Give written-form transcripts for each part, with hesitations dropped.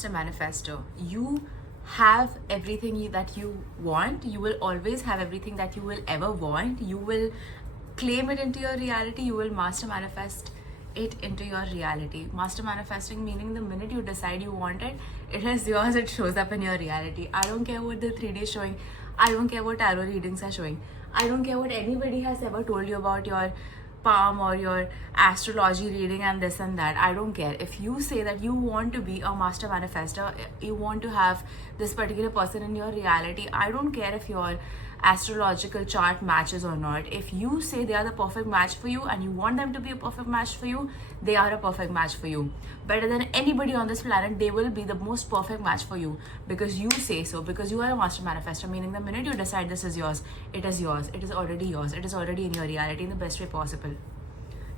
master manifestor. You have everything that you want. You will always have everything that you will ever want. You will claim it into your reality. You will master manifest it into your reality. Master manifesting meaning the minute you decide you want it, it is yours. It shows up in your reality. I don't care what the 3D is showing. I don't care what tarot readings are showing. I don't care what anybody has ever told you about your palm or your astrology reading and this and that. I don't care. If you say that you want to be a master manifestor, you want to have this particular person in your reality, I don't care if your astrological chart matches or not. If you say they are the perfect match for you and you want them to be a perfect match for you, they are a perfect match for you. Better than anybody on this planet, they will be the most perfect match for you because you say so, because you are a master manifestor, meaning the minute you decide this is yours, it is yours. It is already yours. It is already in your reality in the best way possible.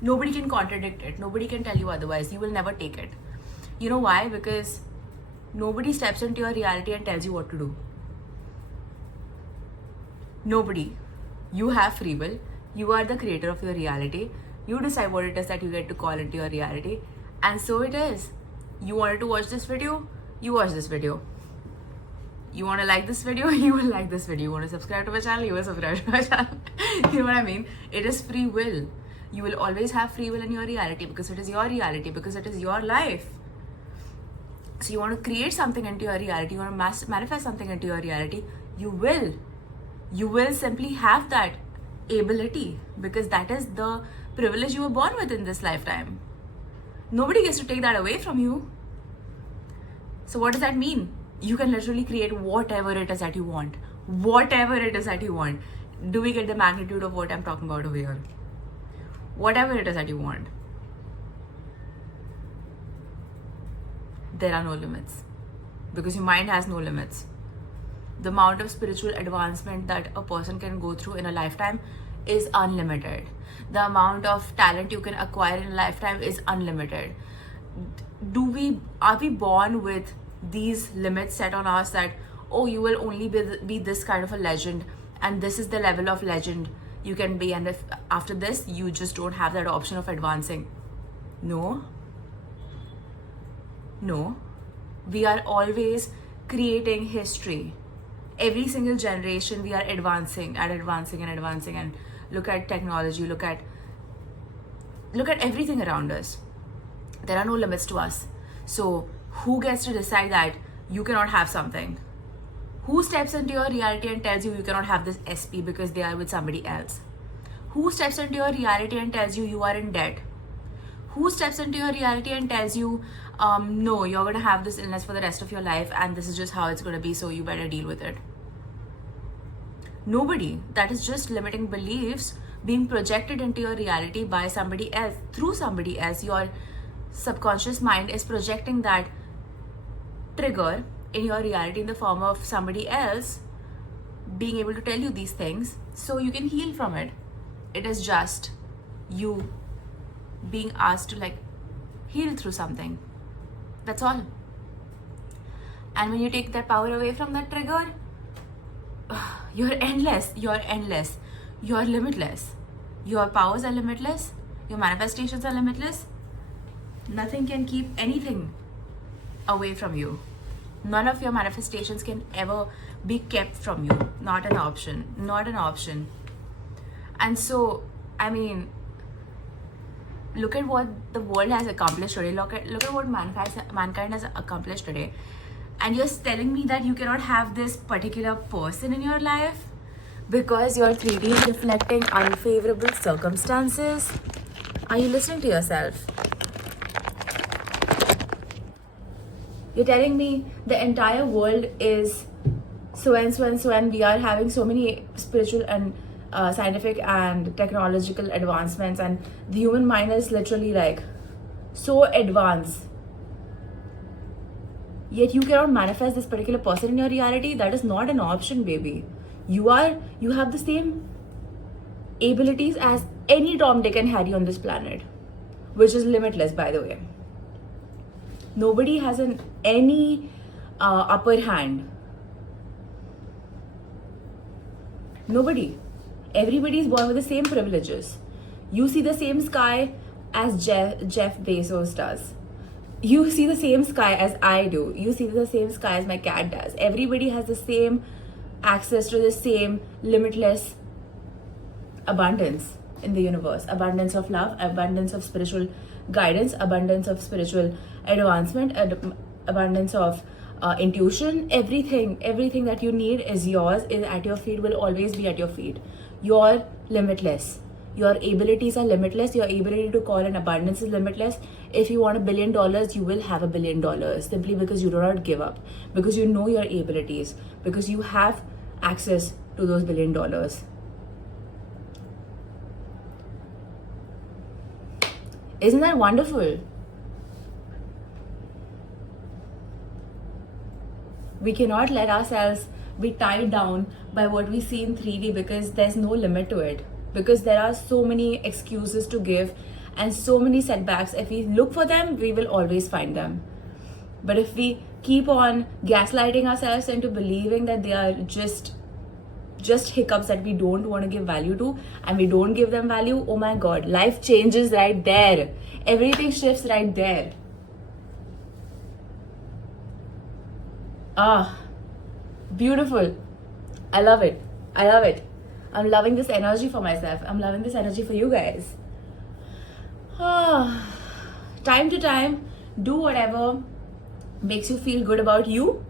Nobody can contradict it. Nobody can tell you otherwise. You will never take it. You know why? Because nobody steps into your reality and tells you what to do. Nobody. You have free will. You are the creator of your reality. You decide what it is that you get to call into your reality. And so it is. You wanted to watch this video? You watch this video. You want to like this video? You will like this video. You want to subscribe to my channel? You will subscribe to my channel. You know what I mean? It is free will. You will always have free will in your reality because it is your reality, because it is your life. So you want to create something into your reality, you want to manifest something into your reality, you will. You will simply have that ability because that is the privilege you were born with in this lifetime. Nobody gets to take that away from you. So what does that mean? You can literally create whatever it is that you want. Whatever it is that you want. Do we get the magnitude of what I'm talking about over here? Whatever it is that you want. There are no limits because your mind has no limits. The amount of spiritual advancement that a person can go through in a lifetime is unlimited. The amount of talent you can acquire in a lifetime is unlimited. Are we born with these limits set on us that, oh, you will only be this kind of a legend and this is the level of legend you can be, and if after this you just don't have that option of advancing? No. We are always creating history. Every single generation we are advancing and look at technology, look at everything around us. There are no limits to us. So who gets to decide that you cannot have something? Who steps into your reality and tells you cannot have this SP because they are with somebody else? Who steps into your reality and tells you are in debt? Who steps into your reality and tells you, no, you're going to have this illness for the rest of your life and this is just how it's going to be, so you better deal with it? Nobody. That is just limiting beliefs being projected into your reality by somebody else, through somebody else. Your subconscious mind is projecting that trigger in your reality in the form of somebody else being able to tell you these things so you can heal from it. It is just you being asked to heal through something. That's all. And when you take that power away from that trigger, you're endless, you're limitless. Your powers are limitless, your manifestations are limitless. Nothing can keep anything away from you. None of your manifestations can ever be kept from you. Not an option. And so, I mean, look at what the world has accomplished today. Look at what mankind has accomplished today. And you're telling me that you cannot have this particular person in your life because your 3D is reflecting unfavorable circumstances? Are you listening to yourself? You're telling me the entire world is so and we are having so many spiritual and scientific and technological advancements, and the human mind is literally so advanced. Yet you cannot manifest this particular person in your reality? That is not an option, baby. You have the same abilities as any Tom, Dick and Harry on this planet, which is limitless, by the way. Nobody has any upper hand. Nobody. Everybody is born with the same privileges. You see the same sky as Jeff Bezos does. You see the same sky as I do. You see the same sky as my cat does. Everybody has the same access to the same limitless abundance in the universe. Abundance of love, abundance of spiritual guidance, abundance of spiritual advancement, abundance of intuition. Everything that you need is yours, is at your feet, will always be at your feet. You're limitless. Your abilities are limitless. Your ability to call in abundance is limitless. If you want $1 billion, you will have $1 billion, simply because you do not give up, because you know your abilities, because you have access to those $1 billion. Isn't that wonderful? We cannot let ourselves be tied down by what we see in 3D, because there's no limit to it. Because there are so many excuses to give and so many setbacks. If we look for them, we will always find them. But if we keep on gaslighting ourselves into believing that they are just hiccups that we don't want to give value to, and we don't give them value, oh my god, life changes right there. Everything shifts right there. Beautiful. I love it. I'm loving this energy for myself. I'm loving this energy for you guys. Time to time, do whatever makes you feel good about you,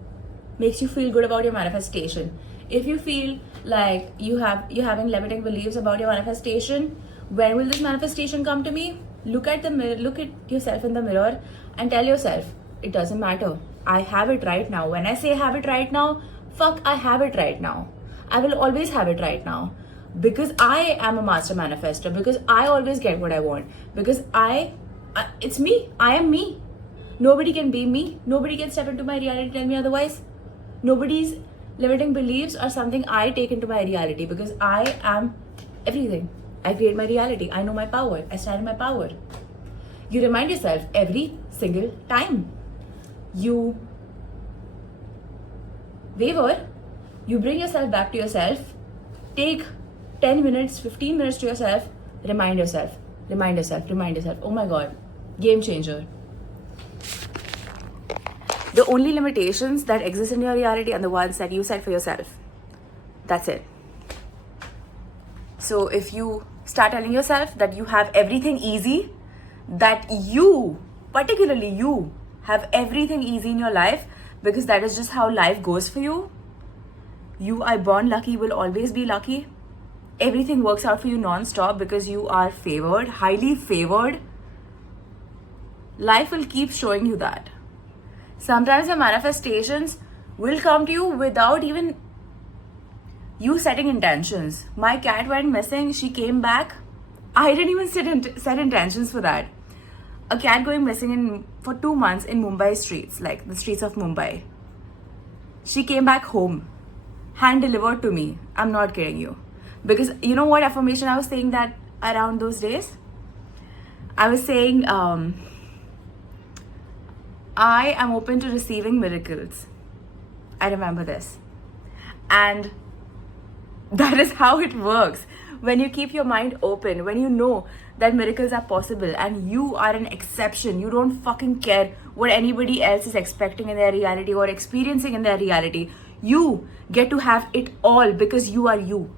makes you feel good about your manifestation. If you feel like you're having limiting beliefs about your manifestation, when will this manifestation come to me? Look at yourself in the mirror and tell yourself, it doesn't matter. I have it right now. When I say have it right now, I have it right now. I will always have it right now, because I am a master manifester, because I always get what I want, because it's me. I am me. Nobody can be me. Nobody can step into my reality and tell me otherwise. Nobody's limiting beliefs are something I take into my reality, because I am everything. I create my reality. I know my power. I stand in my power. You remind yourself every single time you waver, you bring yourself back to yourself. Take 10 minutes, 15 minutes to yourself. Remind yourself. Oh my god. Game changer. The only limitations that exist in your reality are the ones that you set for yourself. That's it. So if you start telling yourself that you have everything easy, that you, particularly you, have everything easy in your life, because that is just how life goes for you. You are born lucky, will always be lucky. Everything works out for you non-stop because you are favored, highly favored. Life will keep showing you that. Sometimes your manifestations will come to you without even you setting intentions. My cat went missing, she came back. I didn't even set intentions for that. A cat going missing for 2 months in Mumbai streets, like the streets of Mumbai. She came back home, hand delivered to me. I'm not kidding you. Because you know what affirmation I was saying that around those days? I was saying, I am open to receiving miracles. I remember this. And that is how it works. When you keep your mind open, when you know that miracles are possible and you are an exception, you don't fucking care what anybody else is expecting in their reality or experiencing in their reality. You get to have it all because you are you.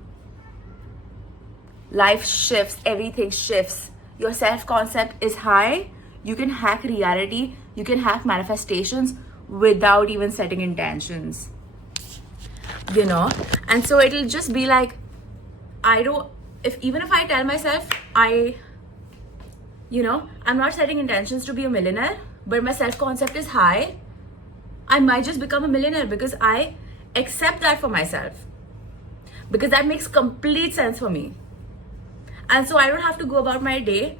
Life shifts, everything shifts. Your self-concept is high. You can hack reality. You can hack manifestations without even setting intentions. You know? And so it'll just be like, even if I tell myself, I'm not setting intentions to be a millionaire, but my self-concept is high, I might just become a millionaire because I accept that for myself. Because that makes complete sense for me. And so I don't have to go about my day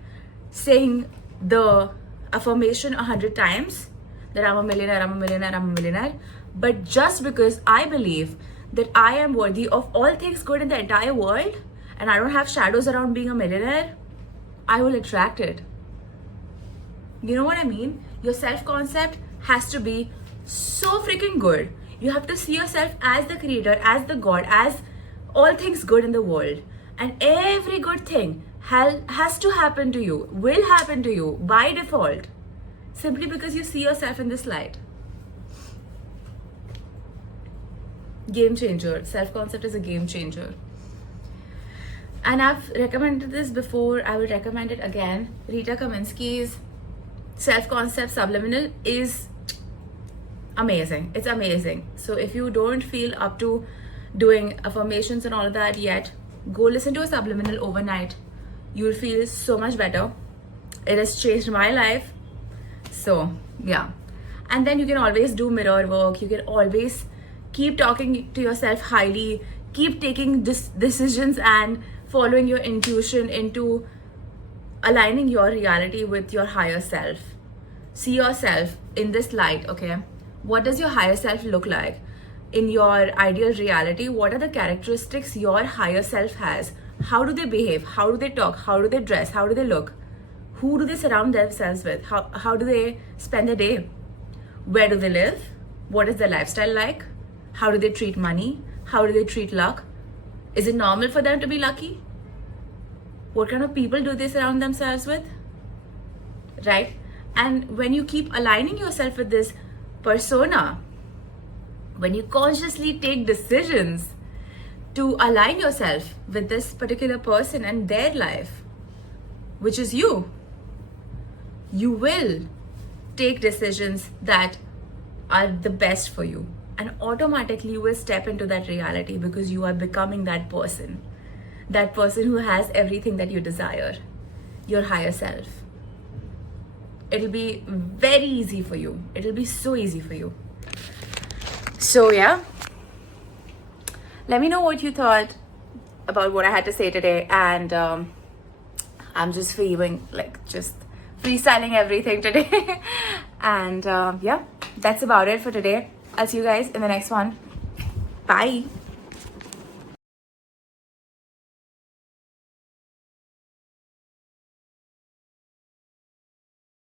saying the affirmation 100 times that I'm a millionaire. But just because I believe that I am worthy of all things good in the entire world and I don't have shadows around being a millionaire, I will attract it. You know what I mean? Your self-concept has to be so freaking good. You have to see yourself as the creator, as the God, as all things good in the world. And every good thing has to happen to you, will happen to you by default. simply because you see yourself in this light. Game changer. Self-concept is a game changer. And I've recommended this before, I will recommend it again. Rita Kaminsky's self-concept subliminal is amazing. It's amazing. So if you don't feel up to doing affirmations and all of that yet, go listen to a subliminal overnight. You'll feel so much better. It has changed my life. So yeah. And then you can always do mirror work. You can always keep talking to yourself highly, keep taking decisions and following your intuition into aligning your reality with your higher self. See yourself in this light, okay? What does your higher self look like? In your ideal reality, what are the characteristics your higher self has? How do they behave? How do they talk? How do they dress? How do they look? Who do they surround themselves with? How do they spend their day? Where do they live? What is their lifestyle like? How do they treat money? How do they treat luck? Is it normal for them to be lucky? What kind of people do they surround themselves with? Right? And when you keep aligning yourself with this persona, when you consciously take decisions to align yourself with this particular person and their life, which is you, you will take decisions that are the best for you. And automatically you will step into that reality because you are becoming that person who has everything that you desire, your higher self. It'll be very easy for you. It'll be so easy for you. So yeah, let me know what you thought about what I had to say today. And I'm just feeling like just freestyling everything today. And yeah, that's about it for today. I'll see you guys in the next one. Bye.